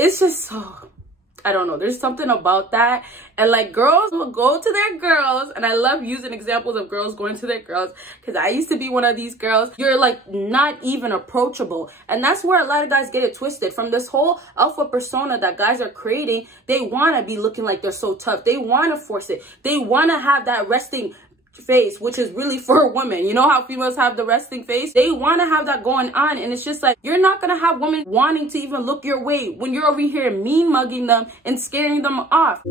it's just so, I don't know, there's something about that. And like, girls will go to their girls, and I love using examples of girls going to their girls because I used to be one of these girls. You're like not even approachable, and that's where a lot of guys get it twisted. From this whole alpha persona that guys are creating, they want to be looking like they're so tough. They want to force it. They want to have that resting face, which is really for women. You know how females have the resting face? They want to have that going on, and it's just like, you're not gonna have women wanting to even look your way when you're over here mean mugging them and scaring them off.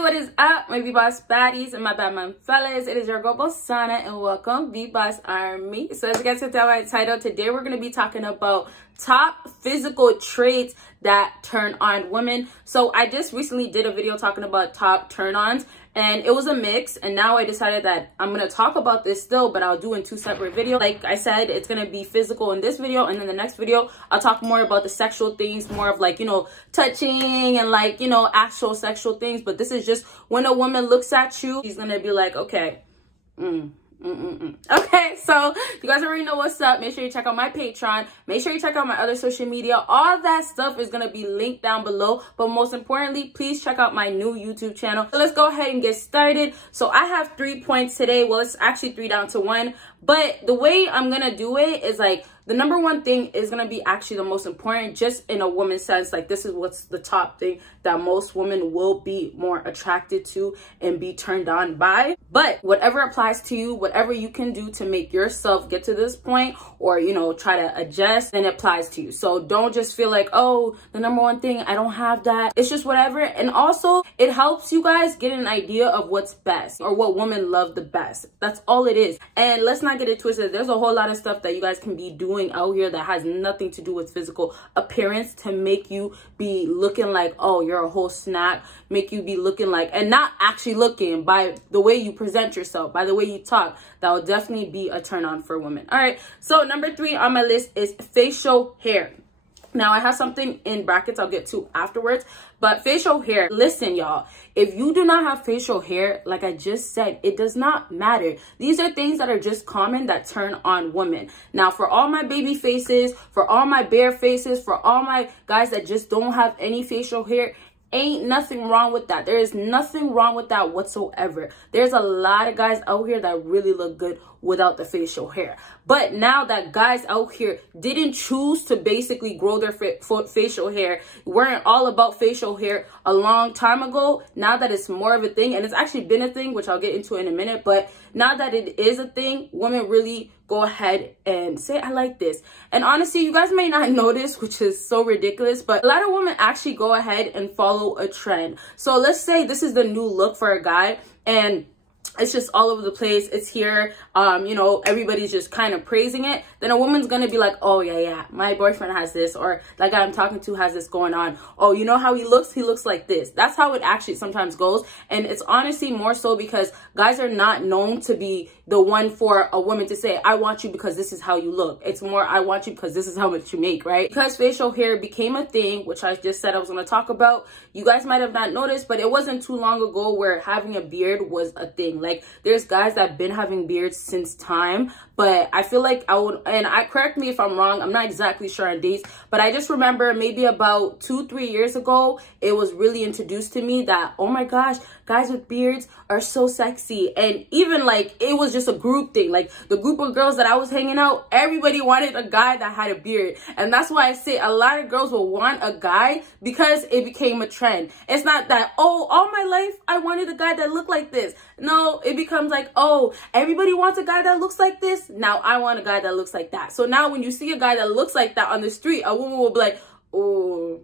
What is up, my BBossBaddies and my Batman fellas? It is your girl Bosana, and welcome BBossArmy. So as you guys can tell by the title, today we're going to be talking about top physical traits that turn on women. So I just recently did a video talking about top turn-ons, and it was a mix, and now I decided that I'm going to talk about this still, but I'll do in two separate videos. Like I said, it's going to be physical in this video, and then the next video I'll talk more about the sexual things, more of like, you know, touching and like, you know, actual sexual things. But this is just when a woman looks at you, she's going to be like, okay, okay, so you guys already know what's up. Make sure you check out my Patreon, make sure you check out my other social media. All that stuff is gonna be linked down below, but most importantly, please check out my new YouTube channel. So let's go ahead and get started. So I have 3 points today. Well, it's actually 3 down to 1, but the way I'm gonna do it is like, the number one thing is going to be actually the most important, just in a woman's sense. Like, this is what's the top thing that most women will be more attracted to and be turned on by. But whatever applies to you, whatever you can do to make yourself get to this point, or, you know, try to adjust, then it applies to you. So don't just feel like, oh, the number one thing, I don't have that. It's just whatever. And also, it helps you guys get an idea of what's best or what women love the best. That's all it is. And let's not get it twisted. There's a whole lot of stuff that you guys can be doing out here that has nothing to do with physical appearance to make you be looking like, oh, you're a whole snack, make you be looking like, and not actually looking, by the way you present yourself, by the way you talk. That will definitely be a turn on for women. All right, so number 3 on my list is facial hair. Now, I have something in brackets I'll get to afterwards, but facial hair, listen, y'all, if you do not have facial hair, like I just said, it does not matter. These are things that are just common that turn on women. Now, for all my baby faces, for all my bare faces, for all my guys that just don't have any facial hair, ain't nothing wrong with that. There is nothing wrong with that whatsoever. There's a lot of guys out here that really look good without the facial hair. But now that guys out here didn't choose to basically grow their facial hair, weren't all about facial hair a long time ago, now that it's more of a thing, and it's actually been a thing, which I'll get into in a minute, but now that it is a thing, women really go ahead and say, I like this. And honestly, you guys may not know this, which is so ridiculous, but a lot of women actually go ahead and follow a trend. So let's say this is the new look for a guy, and it's just all over the place. It's here. You know, everybody's just kind of praising it. Then a woman's going to be like, oh, yeah, my boyfriend has this, or that guy I'm talking to has this going on. Oh, you know how he looks? He looks like this. That's how it actually sometimes goes. And it's honestly more so because guys are not known to be the one for a woman to say, I want you because this is how you look. It's more, I want you because this is how much you make, right? Because facial hair became a thing, which I just said I was going to talk about. You guys might have not noticed, but it wasn't too long ago where having a beard was a thing. Like, there's guys that have been having beards since time, but I feel like I would, and correct me if I'm wrong, I'm not exactly sure on dates, but I just remember maybe about 2-3 years ago, it was really introduced to me that, oh my gosh, guys with beards are so sexy. And even like, it was just a group thing. Like, the group of girls that I was hanging out, everybody wanted a guy that had a beard. And that's why I say a lot of girls will want a guy because it became a trend. It's not that, oh, all my life I wanted a guy that looked like this. No, it becomes like, oh, everybody wants a guy that looks like this. Now I want a guy that looks like that. So now when you see a guy that looks like that on the street, a woman will be like, oh,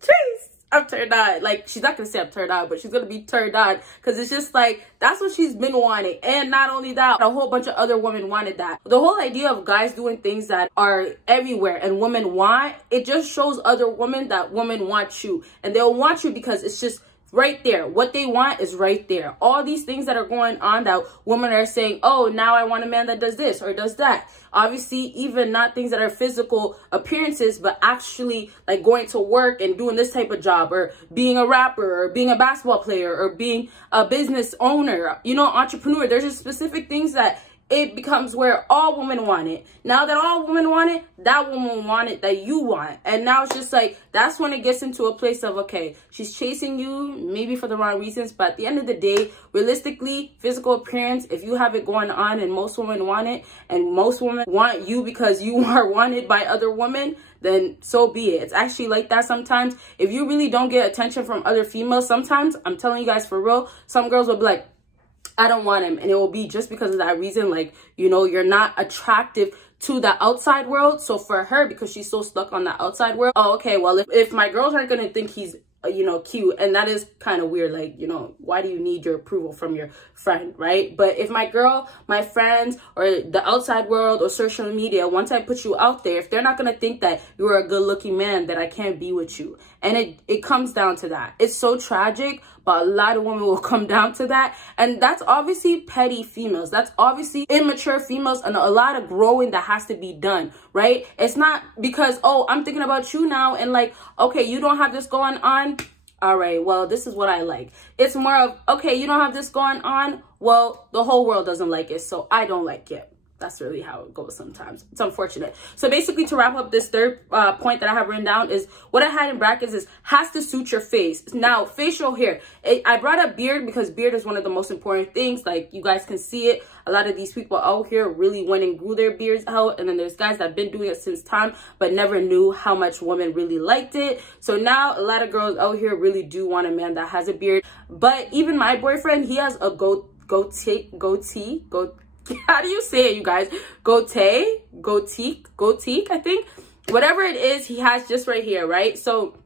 Trace, I'm turned on. Like, she's not gonna say I'm turned on, but she's gonna be turned on because it's just like, that's what she's been wanting. And not only that, a whole bunch of other women wanted that. The whole idea of guys doing things that are everywhere and women want, it just shows other women that women want you, and they'll want you because it's just right there. What they want is right there. All these things that are going on that women are saying, oh, now I want a man that does this or does that. Obviously, even not things that are physical appearances, but actually like going to work and doing this type of job, or being a rapper, or being a basketball player, or being a business owner, you know, entrepreneur. There's just specific things that it becomes where all women want it. Now that all women want it, that woman want it that you want. And now it's just like, that's when it gets into a place of, okay, she's chasing you maybe for the wrong reasons, but at the end of the day, realistically, physical appearance, if you have it going on and most women want it, and most women want you because you are wanted by other women, then so be it. It's actually like that sometimes. If you really don't get attention from other females, sometimes, I'm telling you guys for real, some girls will be like, I don't want him. And it will be just because of that reason. Like, you know, you're not attractive to the outside world. So for her, because she's so stuck on the outside world, oh, okay, well, if my girls aren't going to think he's, you know, cute, and that is kind of weird. Like, you know, why do you need your approval from your friend, right? But if my girl, my friends, or the outside world or social media, once I put you out there, if they're not going to think that you're a good looking man, that I can't be with you. And it comes down to that. It's so tragic, but a lot of women will come down to that. And that's obviously petty females. That's obviously immature females, and a lot of growing that has to be done, right? It's not because, oh, I'm thinking about you now, and like, okay, you don't have this going on. All right, well, this is what I like. It's more of, okay, you don't have this going on. Well, the whole world doesn't like it, so I don't like it. That's really how it goes sometimes. It's unfortunate. So basically, to wrap up this third point that I have written down, is what I had in brackets is has to suit your face. Now, facial hair. I brought up beard because beard is one of the most important things. Like, you guys can see it. A lot of these people out here really went and grew their beards out. And then there's guys that have been doing it since time, but never knew how much women really liked it. So now a lot of girls out here really do want a man that has a beard. But even my boyfriend, he has a goatee, how do you say it, you guys? Goatee, I think. Whatever it is, he has just right here, right? So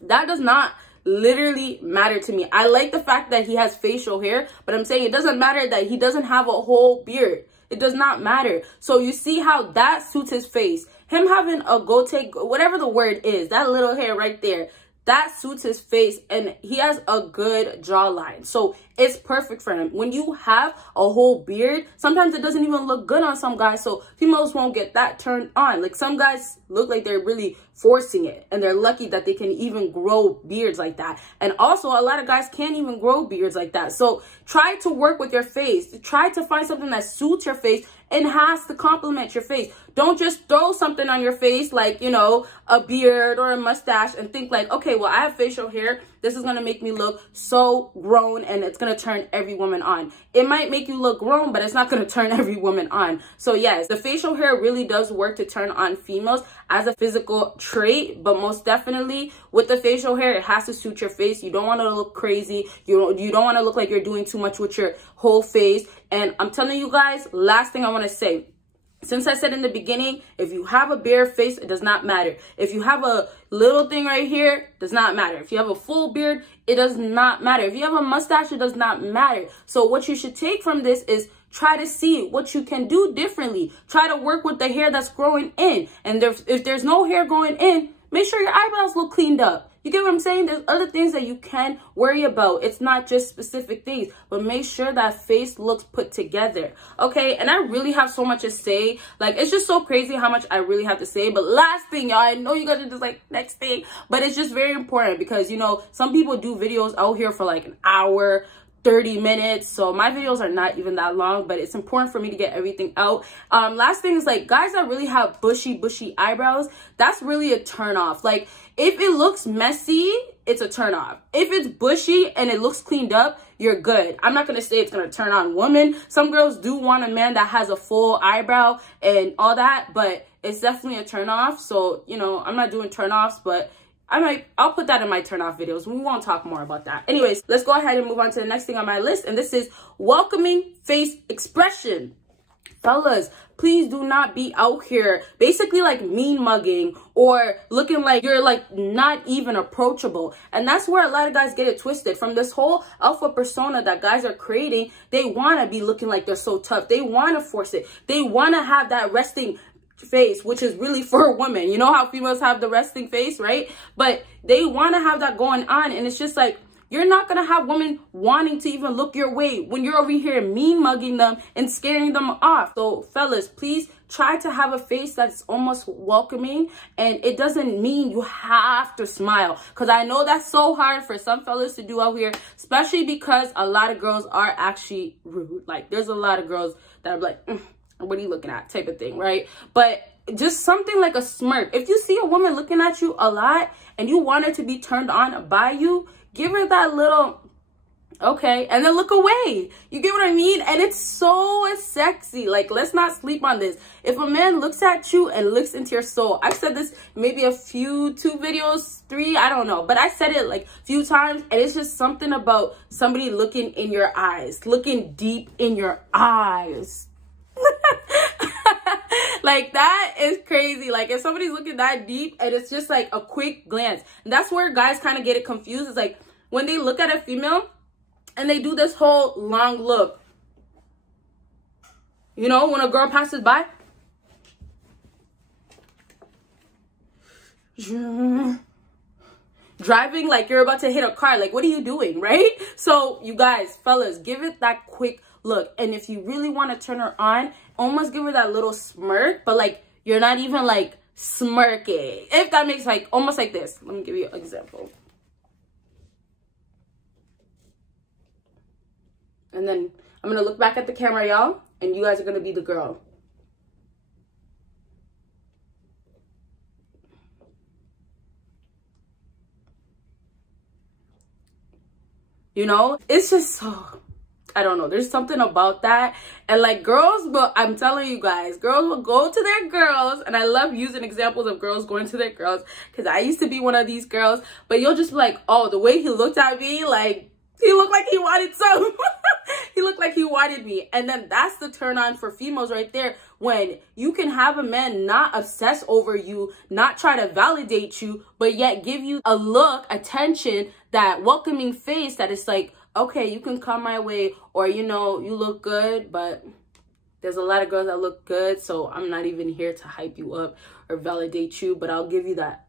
that does not literally matter to me. I like the fact that he has facial hair, but I'm saying it doesn't matter that he doesn't have a whole beard. It does not matter. So you see how that suits his face. Him having a goatee, whatever the word is, that little hair right there, that suits his face, and he has a good jawline. So it's perfect for him. When you have a whole beard, sometimes it doesn't even look good on some guys. So females won't get that turned on. Like, some guys look like they're really forcing it, and they're lucky that they can even grow beards like that. And also, a lot of guys can't even grow beards like that. So try to work with your face. Try to find something that suits your face and has to complement your face. Don't just throw something on your face like, you know, a beard or a mustache and think like, okay, well, I have facial hair. This is going to make me look so grown, and it's going to turn every woman on. It might make you look grown, but it's not going to turn every woman on. So yes, the facial hair really does work to turn on females as a physical trait, but most definitely with the facial hair, it has to suit your face. You don't want to look crazy. You don't want to look like you're doing too much with your whole face. And I'm telling you guys, last thing I want to say, since I said in the beginning, if you have a bare face, it does not matter. If you have a little thing right here, does not matter. If you have a full beard, it does not matter. If you have a mustache, it does not matter. So what you should take from this is try to see what you can do differently. Try to work with the hair that's growing in. And if there's no hair growing in, make sure your eyebrows look cleaned up. You get what I'm saying? There's other things that you can worry about. It's not just specific things, but make sure that face looks put together. Okay, and I really have so much to say. Like, it's just so crazy how much I really have to say. But last thing, y'all, I know you guys are just like, next thing, but it's just very important because, you know, some people do videos out here for like an hour, 30 minutes. So my videos are not even that long, but it's important for me to get everything out. Last thing is, like, guys that really have bushy eyebrows, that's really a turn off. Like, if it looks messy, it's a turn off. If it's bushy and it looks cleaned up, you're good. I'm not going to say it's going to turn on women. Some girls do want a man that has a full eyebrow and all that, but it's definitely a turn off. So, you know, I'm not doing turn offs, but I'll put that in my turn off videos. We won't talk more about that. Anyways, let's go ahead and move on to the next thing on my list. And this is welcoming face expression. Fellas, please do not be out here basically like mean mugging or looking like you're like not even approachable. And that's where a lot of guys get it twisted. From this whole alpha persona that guys are creating, they want to be looking like they're so tough. They want to force it. They want to have that resting face, which is really for women. You know how females have the resting face, right? But they want to have that going on, and it's just like, you're not gonna have women wanting to even look your way when you're over here mean mugging them and scaring them off. So fellas, please try to have a face that's almost welcoming, and it doesn't mean you have to smile, because I know that's so hard for some fellas to do out here, especially because a lot of girls are actually rude. Like, there's a lot of girls that are like, what are you looking at type of thing, right? But just something like a smirk. If you see a woman looking at you a lot and you want her to be turned on by you, give her that little okay, and then look away. You get what I mean? And it's so sexy. Like, let's not sleep on this. If a man looks at you and looks into your soul, I've said this maybe two videos, 3, I don't know, but I said it like a few times, and it's just something about somebody looking in your eyes, looking deep in your eyes. Like, that is crazy. Like, if somebody's looking that deep and it's just like a quick glance, and that's where guys kind of get it confused. It's like when they look at a female and they do this whole long look, you know, when a girl passes by, driving like you're about to hit a car. Like, what are you doing, right? So you guys, fellas, give it that quick look. And if you really want to turn her on, almost give her that little smirk, but like you're not even like smirking, if that makes like almost like this. Let me give you an example. And then I'm gonna look back at the camera, y'all, and you guys are gonna be the girl. You know, it's just so, I don't know, there's something about that. And like, girls will, I'm telling you guys, girls will go to their girls, and I love using examples of girls going to their girls because I used to be one of these girls. But you'll just be like, oh, the way he looked at me, like, he looked like he wanted some. He looked like he wanted me. And then that's the turn on for females right there, when you can have a man not obsess over you, not try to validate you, but yet give you a look, attention, that welcoming face that is like, okay, you can come my way, or, you know, you look good, but there's a lot of girls that look good, so I'm not even here to hype you up or validate you, but I'll give you that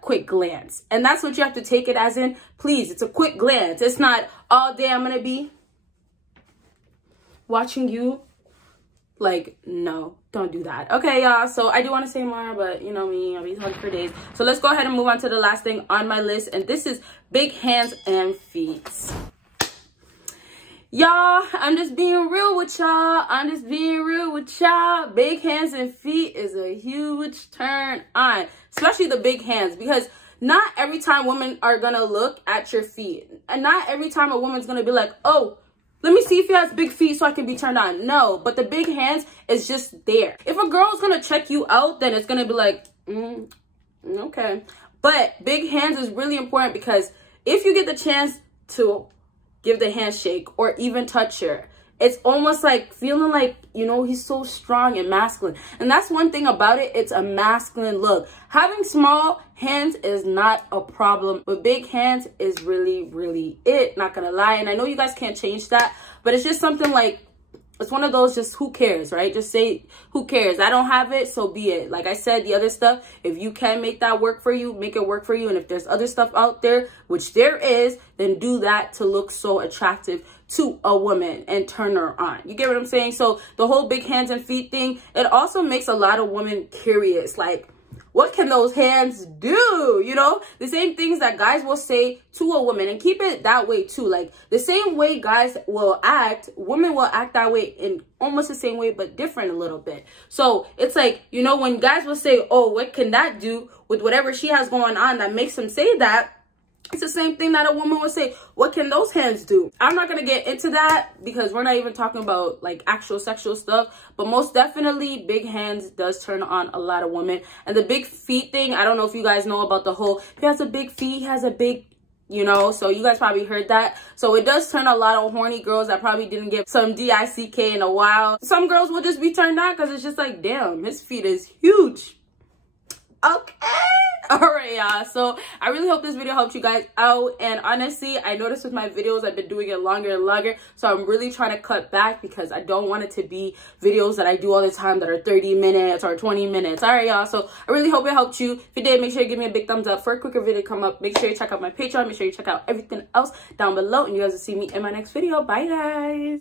quick glance. And that's what you have to take it as in. Please, it's a quick glance. It's not all day I'm gonna be watching you. Like, no, don't do that. Okay, y'all, so I do want to say more, but you know me, I'll be talking for days. So let's go ahead and move on to the last thing on my list, and this is big hands and feet. Y'all, I'm just being real with y'all. Big hands and feet is a huge turn on, especially the big hands, because not every time women are gonna look at your feet, and not every time a woman's gonna be like, oh, let me see if he has big feet so I can be turned on. No, but the big hands is just there. If a girl's gonna check you out, then it's gonna be like, okay. But big hands is really important, because if you get the chance to give the handshake or even touch her, it's almost like feeling like, you know, he's so strong and masculine. And that's one thing about it. It's a masculine look. Having small hands is not a problem, but big hands is really, really it. Not gonna lie. And I know you guys can't change that, but it's just something like, it's one of those just who cares, right? Just say, who cares? I don't have it, so be it. Like I said, the other stuff, if you can make that work for you, make it work for you. And if there's other stuff out there, which there is, then do that to look so attractive to a woman and turn her on. You get what I'm saying? So the whole big hands and feet thing, it also makes a lot of women curious. Like, what can those hands do? You know, the same things that guys will say to a woman, and keep it that way too. Like, the same way guys will act, women will act that way in almost the same way, but different a little bit. So it's like, you know, when guys will say, oh, what can that do with whatever she has going on that makes them say that? It's the same thing that a woman would say, what can those hands do? I'm not going to get into that because we're not even talking about like actual sexual stuff. But most definitely, big hands does turn on a lot of women. And the big feet thing, I don't know if you guys know about the whole, if he has a big feet, he has a big, you know, so you guys probably heard that. So it does turn a lot of horny girls that probably didn't get some DICK in a while. Some girls will just be turned on because it's just like, damn, his feet is huge. Okay. All right, y'all. So I really hope this video helped you guys out. And honestly, I noticed with my videos, I've been doing it longer and longer. So I'm really trying to cut back because I don't want it to be videos that I do all the time that are 30 minutes or 20 minutes. All right, y'all. So I really hope it helped you. If it did, make sure you give me a big thumbs up for a quicker video to come up. Make sure you check out my Patreon. Make sure you check out everything else down below. And you guys will see me in my next video. Bye, guys.